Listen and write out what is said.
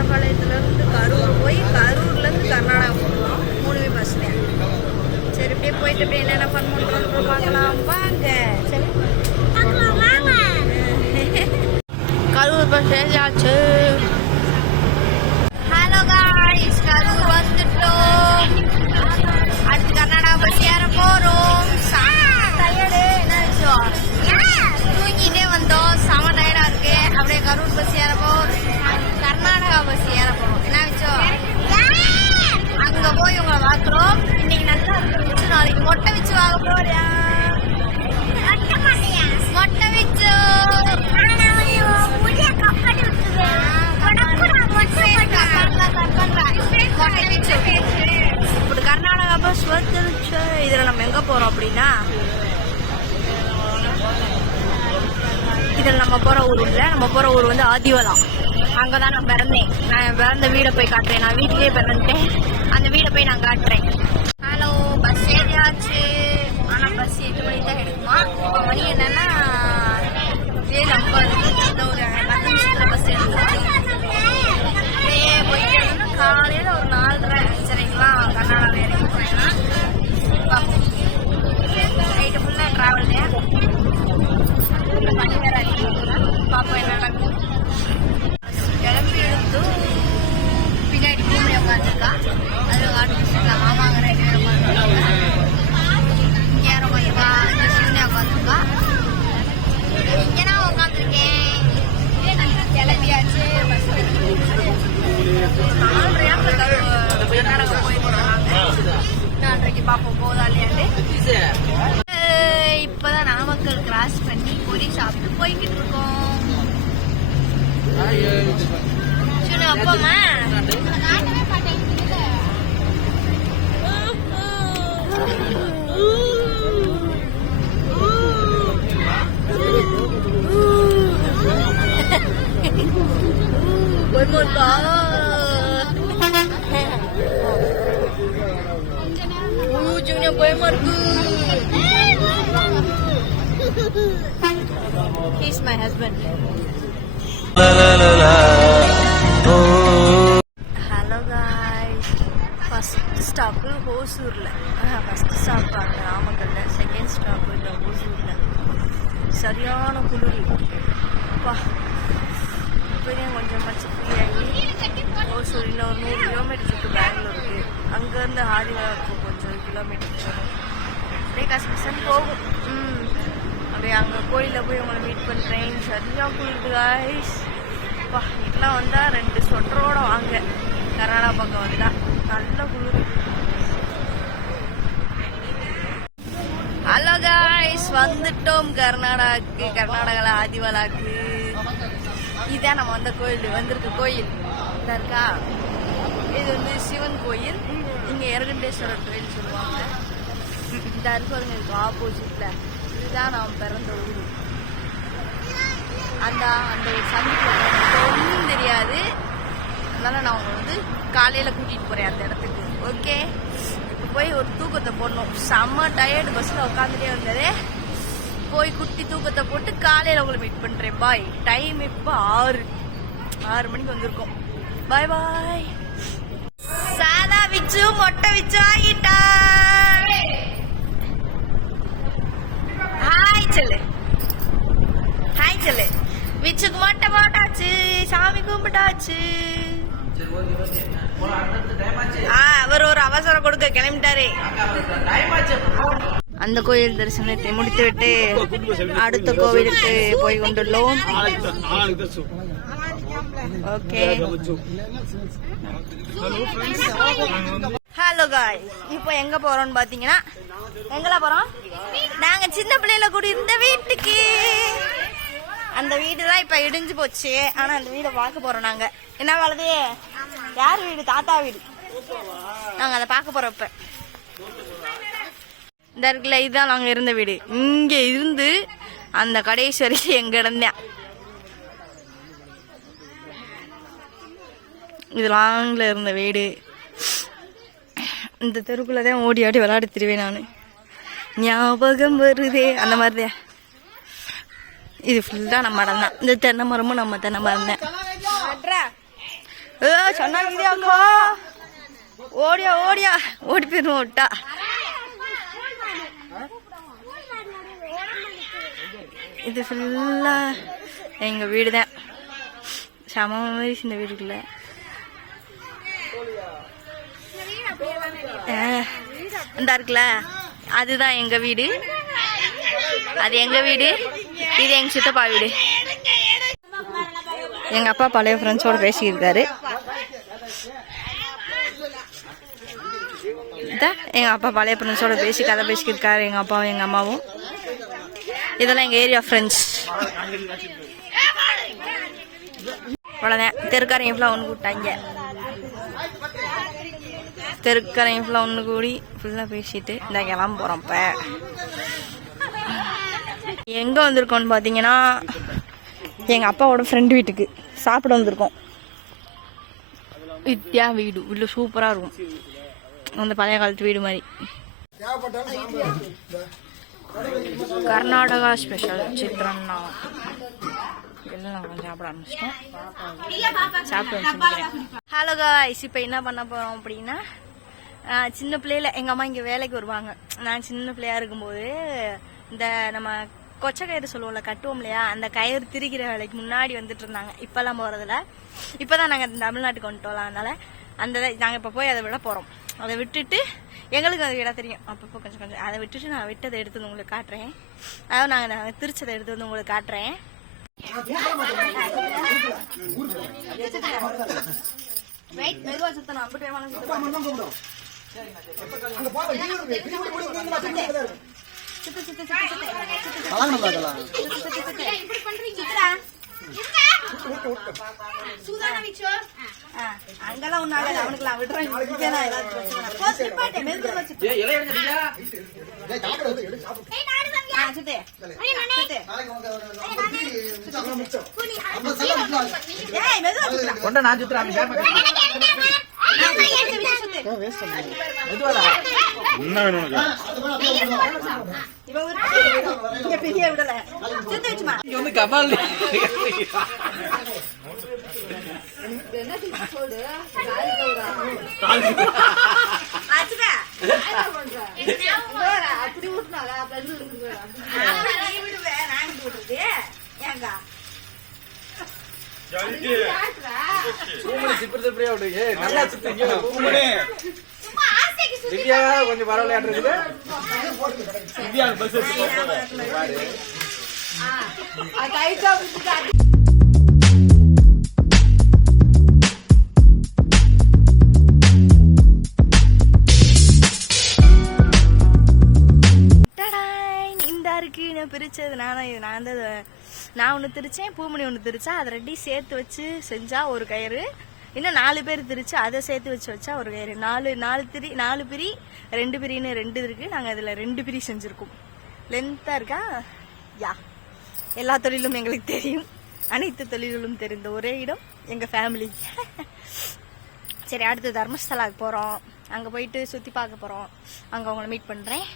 குமாரபாளையத்துலேருந்து கரூர் போய் கரூர்லேருந்து கர்நாடகா போகலாம் 3 பஸ்ல. சரி இப்படியே போயிட்டு அப்படியே என்னென்ன ஃபன் பண்ணுறோம் பார்க்கலாம் வாங்க. சரி கரூர் பஸ் ஏறியாச்சு. ஹலோ காய்ஸ், கரூர் வந்துட்டோம். அடுத்து கர்நாடகா பஸ் ஏற போகிறோம். டயர்டு என்ன விஷயம், தூங்கிட்டே வந்தோம். செம டயர்டாக இருக்கு. அப்படியே கரூர் பஸ் ஏற போகிறோம். கர்நாடகா பஸ் ஏற போகிறோம். என்ன விஷயம், அங்கே போய் உங்களை பார்க்குறோம். இன்னைக்கு நல்லா இருக்கு. நாளைக்கு மொட்டை வச்சு வாங்க போறியா? மொட்டை வச்சு இப்படி கர்நாடகா பஸ் வந்துருச்சு. இதுல நம்ம எங்க போறோம் அப்படின்னா, இதுல நம்ம போற ஊர் இல்ல, நம்ம போற ஊர் வந்து ஆதிவலம். அங்கதான் நான் பிறந்தேன். நான் பிறந்த வீடை போய் காட்டுறேன். நான் வீட்லயே பிறந்துட்டேன். அந்த வீடை போய் நான் காட்டுறேன். ஹலோ, பஸ் ஏறியாச்சு. ஆனா பஸ் 8 மணிக்கு தான் எடுக்குமா. இப்போ மணி என்னன்னா 7:50. இந்த ஒரு 10 நிமிஷத்துல பஸ் எடுக்கும். அப்படியே போயிட்டு காலையில ஒரு 4:30 கர்நாடகா இறங்கி போயிடனா. நைட்டு ஃபுல்லா டிராவல் பண்ணி வேற பாப்போம் என்ன நடக்கும். கிளம்பி எடுத்தும் பின்னாடி பூமி உட்காந்துருக்கா. அதில் காட்டு மாமாங்க 2 பேர் உட்காந்துருக்காங்க. யாரும் உட்காந்துருக்கா, இந்த சின்ன உட்காந்துருக்கா. இங்கே நான் உட்காந்துருக்கேன். கிளம்பியாச்சு. பஸ் 4:30 கர்நாடகா போய் போனாங்க. 4:30 பார்ப்போம் போதா இல்லையாண்டு. இப்பதான் நாமக்கல் கிராஸ் பண்ணி பொரி சாப்பிட்டு போய்கிட்டு இருக்கோம். அப்பமா ujungnya பயமாருக்கு. He's my husband. Hello guys, first stop ஹோசூர்ல. ஃபர்ஸ்ட் ஸ்டாப் அங்கே நாமக்கல்ல, செகண்ட் ஸ்டாப்பு இந்த ஹோசூர்ல. சரியான குளிர். அப்பா இப்போதையும் கொஞ்சம் மச்சு ஃப்ரீயாகி ஹோசூர் இன்னும் ஒரு 100 கிலோமீட்டர் இருக்கு பெங்களூருக்கு. அங்கேருந்து ஆதிவாக்கு கொஞ்சம் கிலோமீட்டர் போகும். அப்படியே கஷ்டம் போகும். அப்படியே அங்கே கோயிலில் போய் உங்களை மீட் பண்ணுறேன். சரியாக குளிருது காய்ஸ். அப்பா இதெல்லாம் வந்தால் 2 ஸ்வெட்டரோட வாங்க. கர்நாடகா பக்கம் வந்தால் நல்ல குளிர். ஹலோ காய்ஸ், வந்துட்டோம் கர்நாடகாவுக்கு. கர்நாடகாவில் ஆதிவாலாக்கு. இதுதான் நம்ம வந்த கோயில், வந்திருக்கு கோயில் இதாக இருக்கா. இது வந்து சிவன் கோயில். இங்கே எரகண்டேஸ்வரர் கோயில் சொல்லுவாங்க. இந்த அருகோருங்க இருக்கு ஆப்போசிட்ல. இதுதான் நாம் பிறந்த ஊர். அந்த ஒரு சந்திப்பு ஒன்றும் தெரியாது. அதனால நான் உங்களை வந்து காலையில் கூட்டிகிட்டு போகிறேன் அந்த இடத்துக்கு. ஓகே, இப்போ போய் ஒரு தூக்கத்தை போடணும். செம்ம டயர்டு. பஸ்ஸில் உட்காந்துட்டே வந்ததே. போய் குட்டி தூக்கத்தை போட்டு காலையில் உங்களை மீட் பண்ணுறேன். பாய். டைம் இப்போ 6 மணிக்கு வந்திருக்கோம். பாய் பாய். சாதா விச்சு மொட்டை விச்சு ஆகிட்டா. ஹாய் சொல்லு, ஹாய் சொல்லு. விச்சுக்கு மொட்டை போட்டாச்சு, சாமி கும்பிட்டாச்சு. அவர் ஒரு அவசரம் கொடுக்க கிளம்பிட்டாரு. அந்த கோயில் தரிசனத்தை முடித்துவிட்டு அடுத்த கோவிலுக்கு போய் கொண்டுள்ளோம். ஓகே, ஹலோ காய். இப்போ எங்க போறோம்னு பாத்தீங்கன்னா, எங்கெல்லாம் போறோம், நாங்க சின்ன பிள்ளைல கூடி இருந்த வீட்டுக்கு. அந்த வீடு தான் இப்ப இடிஞ்சு போச்சு. ஆனா அந்த வீடை பார்க்க போறோம் நாங்க. என்ன வளதே, யார் வீடு? தாத்தா வீடு. நாங்க அதை பார்க்க போறோம். இப்ப இந்த இருக்குல்ல, இதுதான் நாங்க இருந்த வீடு. இங்க இருந்து அந்த கடைசி வரைக்கும் எங்க இருந்தேன். இது லாங்ல இருந்த வீடு. இந்த தெருக்குள்ளதான் ஓடி ஆடி விளையாடி திருவேன் நான். ஞாபகம் வருதே அந்த மாதிரிதான். இது ஃபுல்லா நம்ம மரம் தான். இந்த தென்னை மரமும் நம்ம தென்னை மரம் தான். சொன்னாங்கக்கா ஓடியா ஓடியா ஓடி போயிடும் விட்டா. இது ஃபுல்லா எங்க வீடு தான். சம மாதிரி இந்த வீடுக்குள்ள இந்த இருக்குல்ல அதுதான் எங்க வீடு. அது எங்க வீடு, இது எங்க சித்தப்பா வீடு. எங்க அப்பா பழைய ஃப்ரெண்ட்ஸோட பேசியிருக்காரு. எங்க அப்பா பழைய ஃப்ரெண்ட்ஸோட பேசி கதை பேசிக்கிருக்காரு எங்க அப்பாவும் எங்க அம்மாவும். இதெல்லாம் எங்க ஏரியா ஃப்ரெண்ட்ஸ். அவ்வளோதான். தெருக்காரங்க ஃபுல்லாக ஒன்று கூப்பிட்டாங்க. தெருக்காரங்க ஃபுல்லாக ஒன்று கூடி ஃபுல்லாக பேசிட்டு இந்த கிளம்ப போகிறோம். இப்போ எங்கே வந்திருக்கோன்னு பார்த்தீங்கன்னா எங்கள் அப்பாவோட ஃப்ரெண்டு வீட்டுக்கு சாப்பிட வந்திருக்கோம். வித்யா வீடு உள்ள சூப்பராக இருக்கும், அந்த பழைய காலத்து வீடு மாதிரி. கர்நாடகா ஸ்பெஷல் சித்ரான்னா எல்லாம் கொஞ்சம் சாப்பிட ஆரம்பிச்சிட்டோம். சாப்பிட்டு ஹலோ காய்ஸ், இப்போ என்ன பண்ண போகிறோம் அப்படின்னா, சின்ன பிள்ளையில எங்கள் அம்மா இங்கே வேலைக்கு வருவாங்க. நான் சின்ன பிள்ளையா இருக்கும்போது இந்த நம்ம கொச்சை கயிறு சொல்லுவோம்ல, கட்டுவோம் இல்லையா, அந்த கயிறு திரிக்கிற வேலைக்கு முன்னாடி வந்துட்டு இருந்தாங்க. இப்போல்லாம் போகிறதில்ல. இப்போ தான் நாங்கள் தமிழ்நாட்டுக்கு வந்துட்டோம். அதனால அந்த நாங்கள் இப்போ போய் அதை விட போகிறோம். அதை விட்டுட்டு எங்களுக்கு அது விட தெரியும். அப்பப்போ கொஞ்சம் கொஞ்சம் அதை விட்டுட்டு நான் விட்டதை எடுத்து வந்து உங்களுக்கு காட்டுறேன். அதாவது நாங்கள் திருச்சதை எடுத்து வந்து உங்களுக்கு காட்டுறேன். மெதுவாக சுத்தணும். அப்படி அங்கெல்லாம் ஒண்ணு ஆகாது. அவனுக்குலாம் விடுறேன். பெரிய விடல கபால் அப்படி விட்டுனால கொஞ்சம் பரவாயில்ல. பிரிச்சது நான் ஒன்று திரிச்சேன், பூமணி ஒன்று திரிச்சா, அதை ரெண்டையும் சேர்த்து வச்சு செஞ்சா ஒரு கயிறு. இன்னும் 4 பேர் திரிச்சு அதை சேர்த்து வச்சா ஒரு கயிறு. 4 பிரி 2 பிரின்னு 2 இருக்கு. நாங்கள் அதில் 2 பிரி செஞ்சுருக்கோம். லென்த்தாக இருக்கா? யா, எல்லா தொழிலும் எங்களுக்கு தெரியும். அனைத்து தொழில்களும் தெரிந்த ஒரே இடம் எங்கள் ஃபேமிலி. சரி, அடுத்து தர்மஸ்தலாவுக்கு போகிறோம். அங்கே போயிட்டு சுற்றி பார்க்க போகிறோம். அங்கே அவங்கள மீட் பண்ணுறேன்.